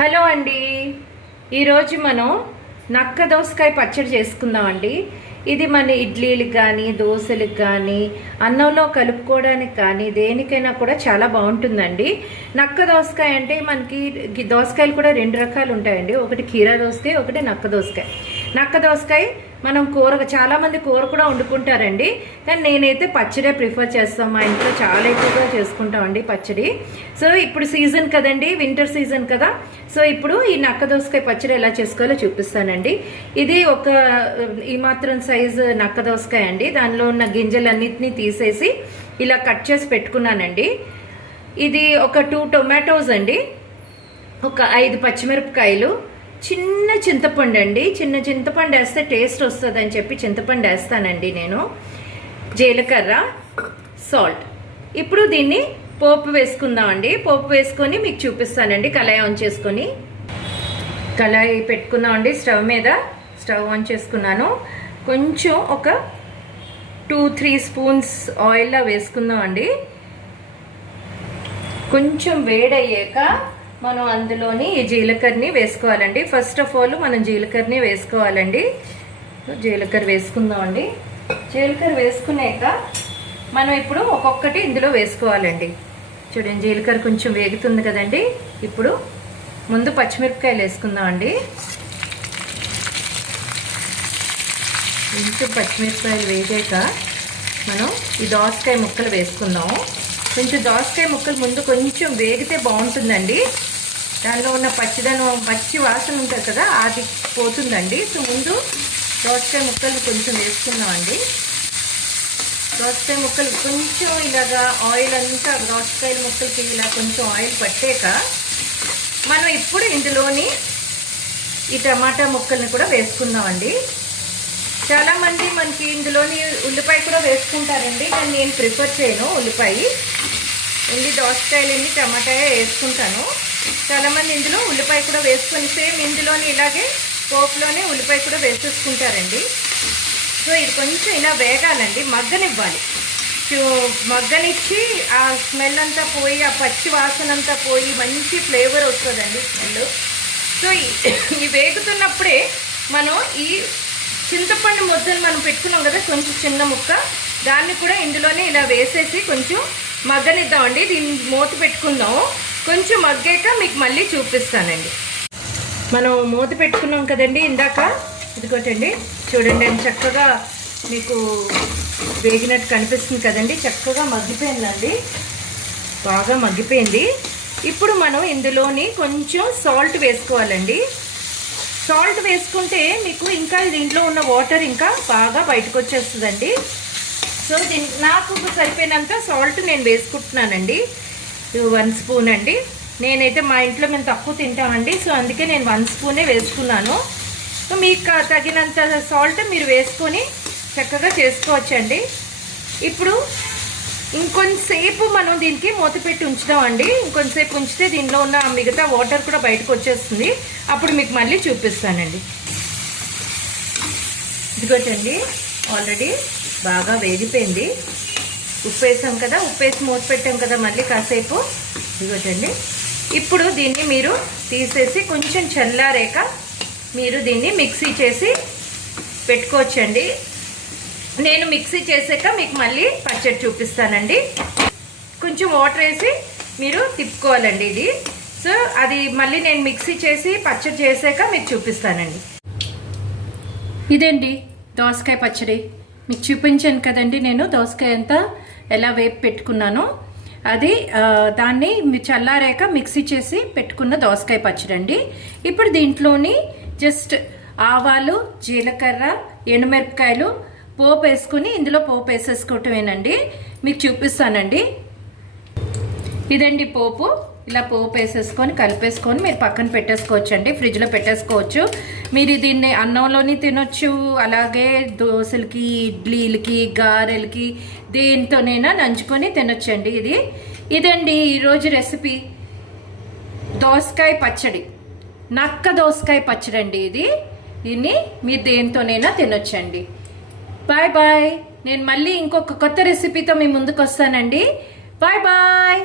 Hello అండి, ఈరోజు మనం నక్క దోసకాయ పచ్చడి చేసుకుందామండి. ఇది మన ఇడ్లీలకు కానీ దోశలకు కానీ అన్నంలో కలుపుకోవడానికి కానీ దేనికైనా కూడా చాలా బాగుంటుందండి. నక్క దోసకాయ అంటే మనకి దోసకాయలు కూడా రెండు రకాలు ఉంటాయండి. ఒకటి కీరా దోసకాయ, ఒకటి నక్క దోసకాయ. నక్క దోసకాయ మనం చాలామంది కూర కూడా వండుకుంటారండి, కానీ నేనైతే పచ్చడే ప్రిఫర్ చేస్తాం. మా ఇంట్లో చాలా ఎక్కువగా చేసుకుంటామండి పచ్చడి. సో ఇప్పుడు సీజన్ కదండి, వింటర్ సీజన్ కదా. సో ఇప్పుడు ఈ నక్క దోసకాయ పచ్చడి ఎలా చేసుకోవాలో చూపిస్తానండి. ఇది ఈ మాత్రం సైజు నక్క దోసకాయ అండి. దానిలో ఉన్న గింజలన్నిటినీ తీసేసి ఇలా కట్ చేసి పెట్టుకున్నానండి. ఇది ఒక 2 టొమాటోస్ అండి, ఒక 5 పచ్చిమిరపకాయలు, చిన్న చింతపండు అండి. చిన్న చింతపండు వేస్తే టేస్ట్ వస్తుందని చెప్పి చింతపండు వేస్తానండి నేను. జీలకర్ర, సాల్ట్. ఇప్పుడు దీన్ని పోపు వేసుకుందామండి. పోపు వేసుకొని మీకు చూపిస్తానండి. కళాయి ఆన్ చేసుకొని కళాయి పెట్టుకుందామండి. స్టవ్ ఆన్ చేసుకున్నాను. కొంచెం ఒక 2-3 స్పూన్స్ ఆయిల్లో వేసుకుందామండి. కొంచెం వేడయ్యాక మనం అందులోని ఈ జీలకర్రని వేసుకోవాలండి. ఫస్ట్ ఆఫ్ ఆల్ మనం జీలకర్రని వేసుకోవాలండి. జీలకర్ర వేసుకుందామండి. జీలకర్ర వేసుకున్నాక మనం ఇప్పుడు ఒక్కొక్కటి ఇందులో వేసుకోవాలండి. చూడండి, జీలకర్ర కొంచెం వేగుతుంది కదండి. ఇప్పుడు ముందు పచ్చిమిరపకాయలు వేసుకుందామండి. కొంచెం పచ్చిమిరపకాయలు వేగాక మనం ఈ దోసకాయ ముక్కలు వేసుకుందాము. కొంచెం దోసకాయ ముక్కలు ముందు కొంచెం వేగితే బాగుంటుందండి. దానిలో ఉన్న పచ్చి వాసన ఉంటుంది కదా, అది పోతుందండి. సో ముందు దోసకాయ ముక్కలు కొంచెం వేసుకుందామండి. దోసకాయ ముక్కలు కొంచెం ఇలాగా ఆయిల్ అంతా దోసకాయ ముక్కలకి ఇలా కొంచెం ఆయిల్ పట్టాక మనం ఇప్పుడు ఇందులోని ఈ టమాటా ముక్కల్ని కూడా వేసుకుందామండి. చాలామంది మనకి ఇందులోని ఉల్లిపాయ కూడా వేసుకుంటారండి, కానీ నేను ప్రిఫర్ చేయను. ఉల్లిపాయ దోసకాయలు టమాటా వేసుకుంటాను. చాలామంది ఇందులో ఉల్లిపాయ కూడా వేసుకొని సేమ్ ఇందులోని ఇలాగే పోపులోనే ఉల్లిపాయ కూడా వేసేసుకుంటారండి. సో ఇది కొంచెం ఇలా వేగాలండి, మగ్గనివ్వాలి. మగ్గనిచ్చి ఆ స్మెల్ అంతా పోయి, ఆ పచ్చి వాసన అంతా పోయి మంచి ఫ్లేవర్ వస్తుందండి స్మెల్. సో ఈ వేగుతున్నప్పుడే మనం ఈ చింతపండు ముద్దను మనం పెట్టుకున్నాం కదా, కొంచెం చిన్న ముక్క, దాన్ని కూడా ఇందులోనే ఇలా వేసేసి కొంచెం మగ్గనిద్దామండి. దీన్ని మూత పెట్టుకుందాము. కొంచెం మగ్గాక మీకు మళ్ళీ చూపిస్తానండి. మనం మూత పెట్టుకున్నాం కదండి ఇందాక. ఇదిగోటండి, చూడండి, నేను చక్కగా మీకు వేగినట్టు కనిపిస్తుంది కదండి. చక్కగా మగ్గిపోయిందండి, బాగా మగ్గిపోయింది. ఇప్పుడు మనం ఇందులోని కొంచెం సాల్ట్ వేసుకోవాలండి. సాల్ట్ వేసుకుంటే మీకు ఇంకా దీంట్లో ఉన్న వాటర్ ఇంకా బాగా బయటకు వచ్చేస్తుందండి. సో నాకు సరిపోయినంత సాల్ట్ నేను వేసుకుంటున్నానండి. 1 స్పూన్ అండి. నేనైతే మా ఇంట్లో మేము తక్కువ తింటామండి, సో అందుకే నేను 1 స్పూనే వేసుకున్నాను. సో మీకు తగినంత సాల్ట్ మీరు వేసుకొని చక్కగా చేసుకోవచ్చండి. ఇప్పుడు ఇంకొంతసేపు మనం దీనికి మూత పెట్టి ఉంచుదామండి. ఇంకొంతసేపు ఉంచితే దీనిలో ఉన్న మిగతా వాటర్ కూడా బయటకు వచ్చేస్తుంది. అప్పుడు మీకు మళ్ళీ చూపిస్తానండి. ఇదిగోటండి, ఆల్రెడీ బాగా వేగిపోయింది. ఉప్పు వేసాం కదా, ఉప్పు వేసి మూత పెట్టాం కదా మళ్ళీ కాసేపు. ఇదిగోటండి, ఇప్పుడు దీన్ని మీరు తీసేసి కొంచెం చల్లారాక మీరు దీన్ని మిక్సీ చేసి పెట్టుకోవచ్చండి. నేను మిక్సీ చేసాక మీకు మళ్ళీ పచ్చడి చూపిస్తానండి. కొంచెం వాటర్ వేసి మీరు తిప్పుకోవాలండి ఇది. సో అది మళ్ళీ నేను మిక్సీ చేసి పచ్చడి చేసాక మీకు చూపిస్తానండి. ఇదండి దోసకాయ పచ్చడి. మీకు చూపించాను కదండి నేను దోసకాయ అంతా ఎలా వేపు పెట్టుకున్నానో. అది దాన్ని చల్లారాక మిక్సీ చేసి పెట్టుకున్న దోసకాయ పచ్చడి అండి. ఇప్పుడు దీంట్లోని జస్ట్ ఆవాలు, జీలకర్ర, ఎండుమిరపకాయలు పోపు వేసుకుని ఇందులో పోపు వేసేసుకోవటమేనండి. మీకు చూపిస్తానండి. ఇదండి పోపు. ఇలా పోపు వేసేసుకొని కలిపేసుకొని మీరు పక్కన పెట్టేసుకోవచ్చు అండి, ఫ్రిడ్జ్లో పెట్టేసుకోవచ్చు. మీరు దీన్ని అన్నంలోని తినొచ్చు, అలాగే దోశలకి, ఇడ్లీలకి, గారెలకి దేనితోనైనా నంచుకొని తినొచ్చండి. ఇదండి ఈరోజు రెసిపీ, దోసకాయ పచ్చడి, నక్క దోసకాయ పచ్చడి అండి. దీన్ని మీరు దేనితోనైనా తినొచ్చండి. Bye bye. నేను మళ్ళీ ఇంకొక కొత్త రెసిపీతో మీ ముందుకు వస్తానండి. Bye bye.